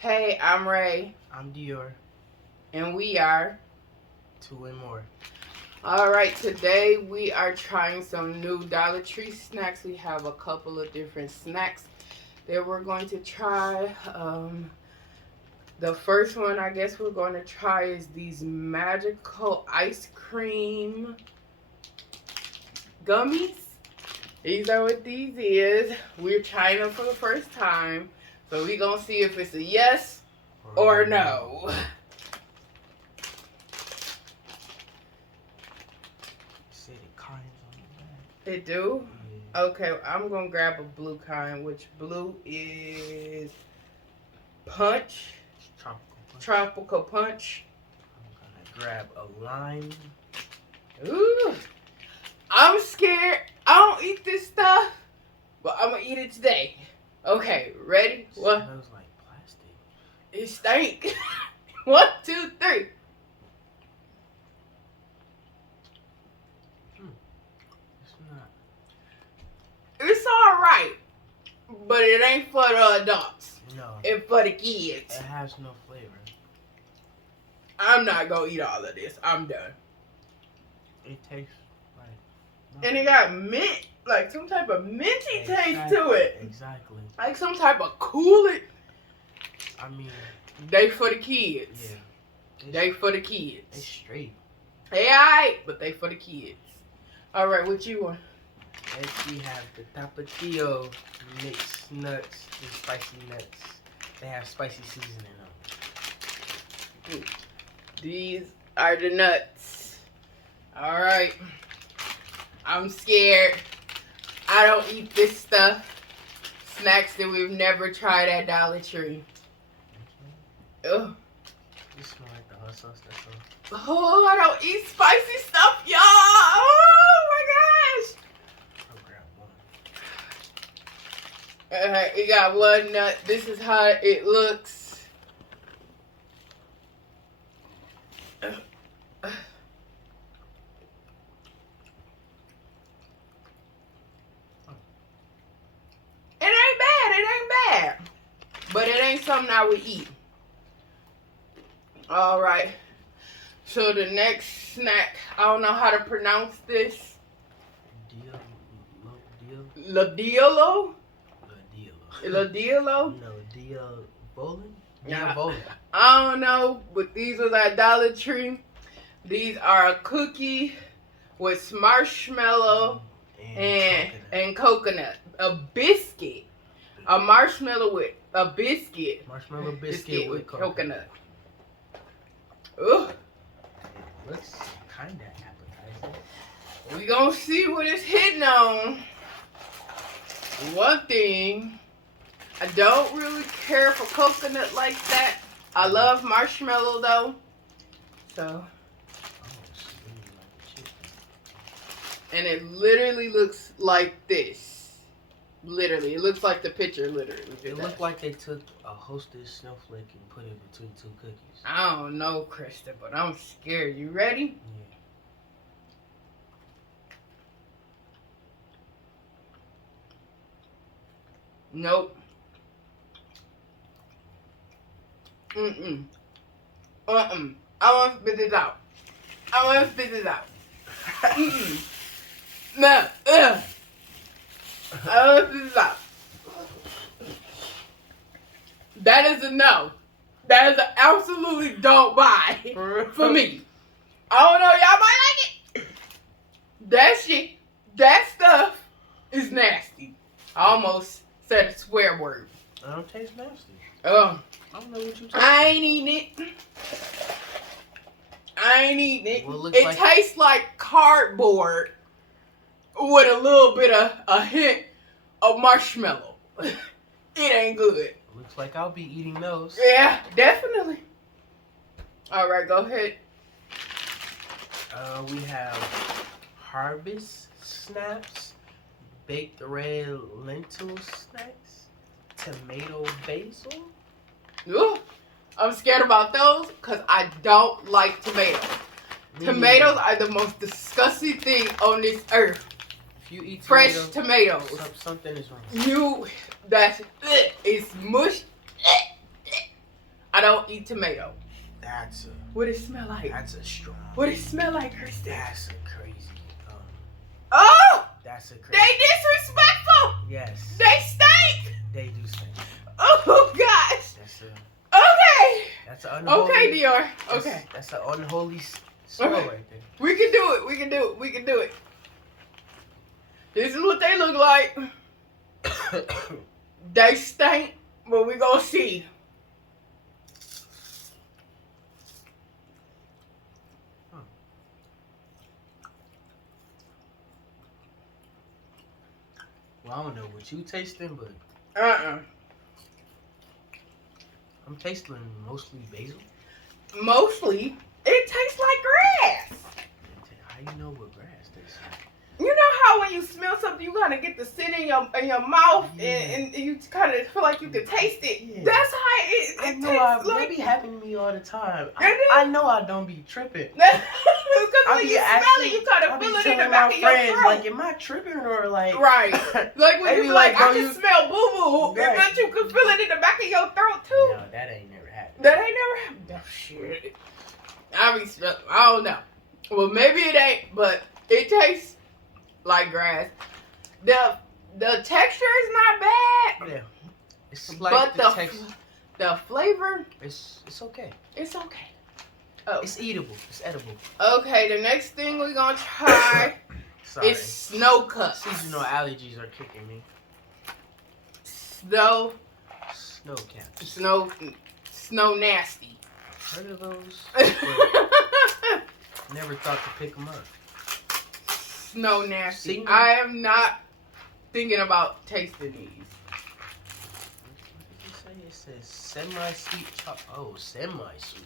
Hey, I'm Ray, I'm Dior. and we are. Two and more. Alright, today we are trying some new Dollar Tree snacks. We have a couple of different snacks that we're going to try. The first one I guess we're going to try is these magical ice cream gummies. These are what these is. We're trying them for the first time. So we're going to see if it's a yes or no. Say the kinds on the back. They do? Yeah. Okay, I'm going to grab a blue kind, which blue is punch. Tropical punch. I'm gonna grab a lime. Ooh. I'm scared. I don't eat this stuff, but I'm going to eat it today. Okay, ready? It What? smells like plastic. It stink. 1, 2, 3. It's not. It's alright, but it ain't for the adults. No. It's for the kids. It has no flavor. I'm not going to eat all of this. I'm done. It tastes like. And it got mint, like some type of minty taste to it. Exactly. Like some type of coolant. I mean. They for the kids. Yeah. They for the kids. It's straight. They alright, but they for the kids. Alright, what you want? Next we have the Tapatio mixed nuts and spicy nuts. They have spicy seasoning on them. These are the nuts. Alright. I'm scared. I don't eat this stuff. Snacks that we've never tried at Dollar Tree. Ugh. You smell like the hot sauce that's on. Oh, I don't eat spicy stuff, y'all. Oh my gosh. I'll grab one. Alright, we got one nut. This is how it looks. But it ain't something I would eat. Alright. So the next snack, I don't know how to pronounce this. Lodiolo? Lodiolo? No, Dio Bowling? Yeah. Bowling. I don't know, but these was at Dollar Tree. These are a cookie with marshmallow and coconut. A biscuit. A marshmallow with a biscuit. Marshmallow biscuit with coconut. Ugh. It looks kind of appetizing. We gonna see what it's hitting on. One thing, I don't really care for coconut like that. I love marshmallow though. So. And it literally looks like this. Literally, it looks like the picture. Literally, it looked like they took a Hostess snowflake and put it between two cookies. I don't know, Krista, but I'm scared. You ready? Yeah. Nope. I want to spit this out. I want to spit this out. No. Ugh. I want to spit this out. That is a no. That is an absolutely don't buy for me. I don't know, y'all might like it. That shit, that stuff is nasty. I almost said a swear word. I don't taste nasty. I don't know what you talking I ain't eating it. I ain't eating it. Well, it tastes like cardboard with a little bit of a hint of marshmallow. It ain't good. Looks like I'll be eating those. Yeah, definitely. All right, go ahead. We have Harvest Snaps, Baked Red Lentil Snacks, Tomato Basil. Ooh, I'm scared about those because I don't like tomatoes. Tomatoes are the most disgusting thing on this earth. If you eat fresh tomatoes, something is wrong. It's mush. I don't eat tomato. That's a. What it smell like? That's a strong. What it smell like, Kristen? That's a crazy. Oh! That's a crazy. They disrespectful! Yes. They stink! They do stink. Oh, gosh! That's a. Okay! That's an unholy. Okay, Dior. Okay. That's an unholy smell right there. We can do it. We can do it. We can do it. This is what they look like. They stink, but we gonna see. Well, I don't know what you tasting, but I'm tasting mostly basil. Mostly, it tastes like grass. How you know what grass tastes like? You know how when you smell something, you kind of get the scent in your mouth, Yeah. and you kind of feel like you can taste it. Yeah. That's how it I know tastes like. that be happening to me all the time. It I know I don't be tripping. Because I when be you smell actually- it, you kind I of be feel it in telling the my back of your friends, throat. like, am I tripping or like? Right. Like when They you be be like, bro, I can smell boo boo, Right. and then you can feel it in the back of your throat too. No, that ain't never happened. That ain't never happened. Oh, shit. I don't know. Well, maybe it ain't, but it tastes like grass. The texture is not bad. Yeah. It's like But the texture. the flavor, It's okay. it's okay. Oh. It's eatable. It's edible. Okay, the next thing we're gonna try Sorry. is snow cups. Seasonal allergies are kicking me. Snow Caps. snow nasty. Heard of those? But never thought to pick them up. Snow nasty. Sing- I am not thinking about tasting these. What did it say? It says semi-sweet chop. Oh, semi-sweet.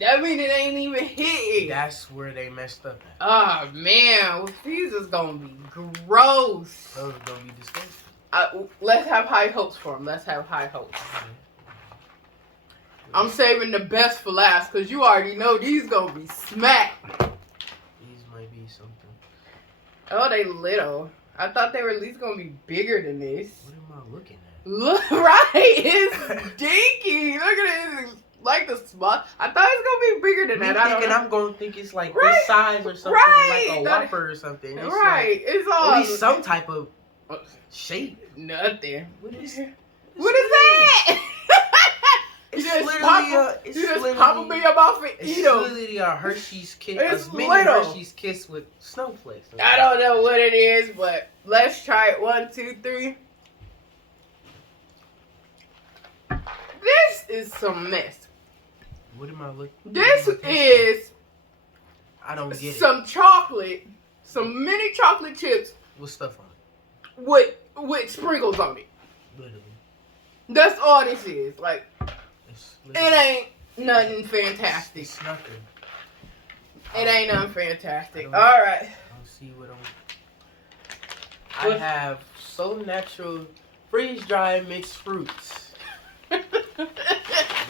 That means it ain't even hitting. That's where they messed up at. Oh man, well, these is gonna be gross. Those are gonna be disgusting. Let's have high hopes for them. Let's have high hopes. I'm saving the best for last because you already know these gonna be smack. These might be something. Oh, they little. I thought they were at least gonna be bigger than this. What am I looking at? Look, right? It's dinky. Look at it. It's like the small. I thought it was gonna be bigger than that. I don't know. I'm gonna think it's like Right. this size or something, Right. like a Whopper or something. It's Right. like, It's at all least some type of shape. nothing. What is? What is that? It's You just literally pop 'em- it's you just literally- pop them in your mouth and It's eat them. literally a Hershey's kiss, It's a mini little. Hershey's kiss with snowflakes. I don't know what it is, but let's try it. 1, 2, 3. This is some mess. What am I looking? This is I don't get it. some chocolate, some mini chocolate chips What stuff on it? with sprinkles on it. Literally, That's all this is. Like, it's it literally, ain't nothing fantastic. It's nothing. It ain't nothing fantastic. I don't- All right. I don't see what I'm. I have so natural freeze dried mixed fruits. You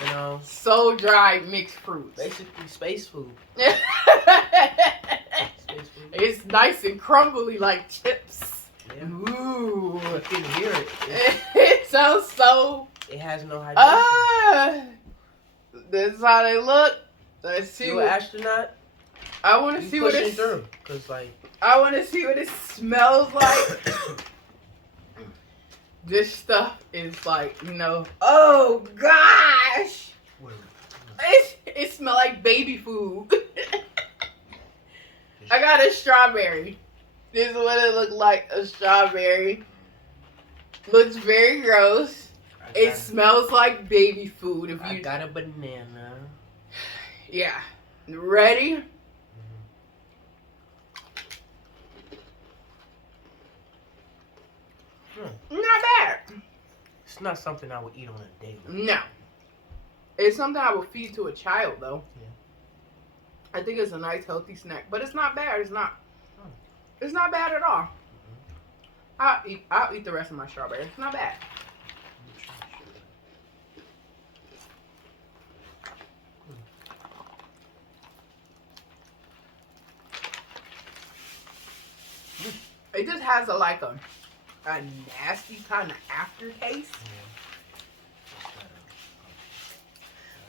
know, So dry mixed fruits. basically space food. it's Space food. nice and crumbly like chips. Yeah. Ooh. You can hear it. It sounds so. It has no hydration. This is how they look. Let's see You what an astronaut? I want to You see what pushing it. through, cause like. I want to see what it smells like. This stuff is like, oh gosh, it smells like baby food. I got a strawberry. This is what it looked like, a strawberry. Looks very gross. It smells like baby food. If I you got a banana. Yeah. Ready? Not bad. It's not something I would eat on a daily. No. It's something I would feed to a child, though. Yeah. I think it's a nice, healthy snack. But it's not bad. It's not. It's not bad at all. I'll eat the rest of my strawberry. It's not bad. It just has a nasty kind of aftertaste.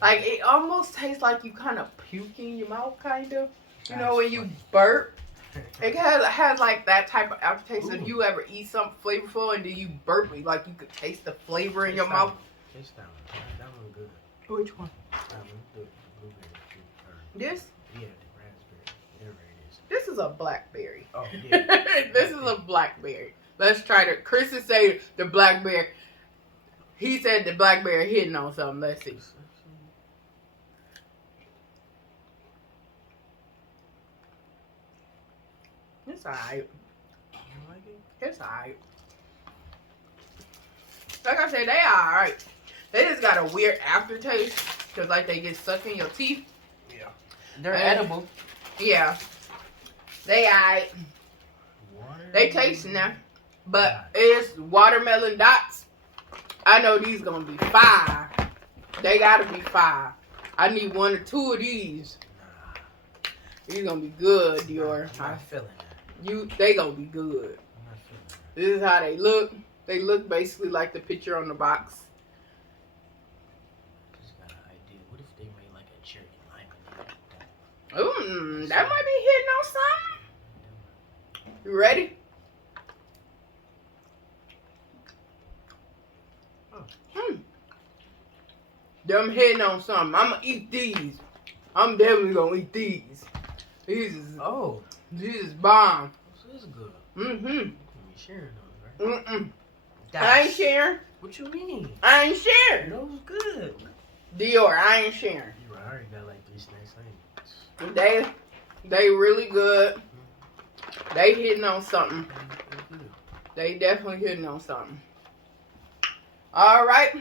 Like, it almost tastes like you kind of puke in your mouth, kind of. You know, That's when you funny. burp. It has like that type of aftertaste. Ooh. If you ever eat something flavorful and then you burp it, like you could taste the flavor in your mouth. Taste that one. That one good. Which one? That one, the blueberry. This? Yeah, the raspberry. Whatever it is. This is a blackberry. Oh, yeah. This is a blackberry. Let's try to. Chris is saying the blackberry. He said the blackberry hitting on something. Let's see. It's alright. You like it? It's alright. Like I said, they are alright. They just got a weird aftertaste. Because like they get stuck in your teeth. Yeah. They're edible. Yeah. They alright. Water. They tasting now. But it's watermelon dots. I know these gonna be fire. They gotta be fire. I need 1 or 2 of these. Nah. These gonna be good, Dior. I'm not feeling that. They gonna be good. I'm not feeling that. This is how they look. They look basically like the picture on the box. Just got an idea. What if they made like a cherry lemonade? That might be hitting on something. You ready? Them hitting on something. I'ma eat these. I'm definitely gonna eat these. These is bomb. So this is good. Mm-hmm. You sharing those, right? Mm-mm. I ain't sharing. What you mean? I ain't sharing. Those good. Dior, I ain't sharing. You already got like 3 snacks. I ain't. They really good. They hitting on something. They're good. They definitely hitting on something. Alright.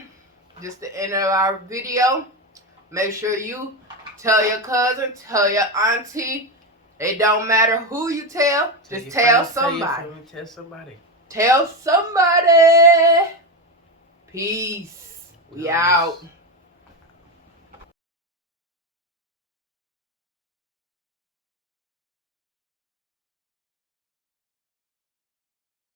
Just the end of our video. Make sure you tell your cousin, tell your auntie. It don't matter who you tell. Just tell somebody. Tell somebody. Tell somebody. Peace. We out.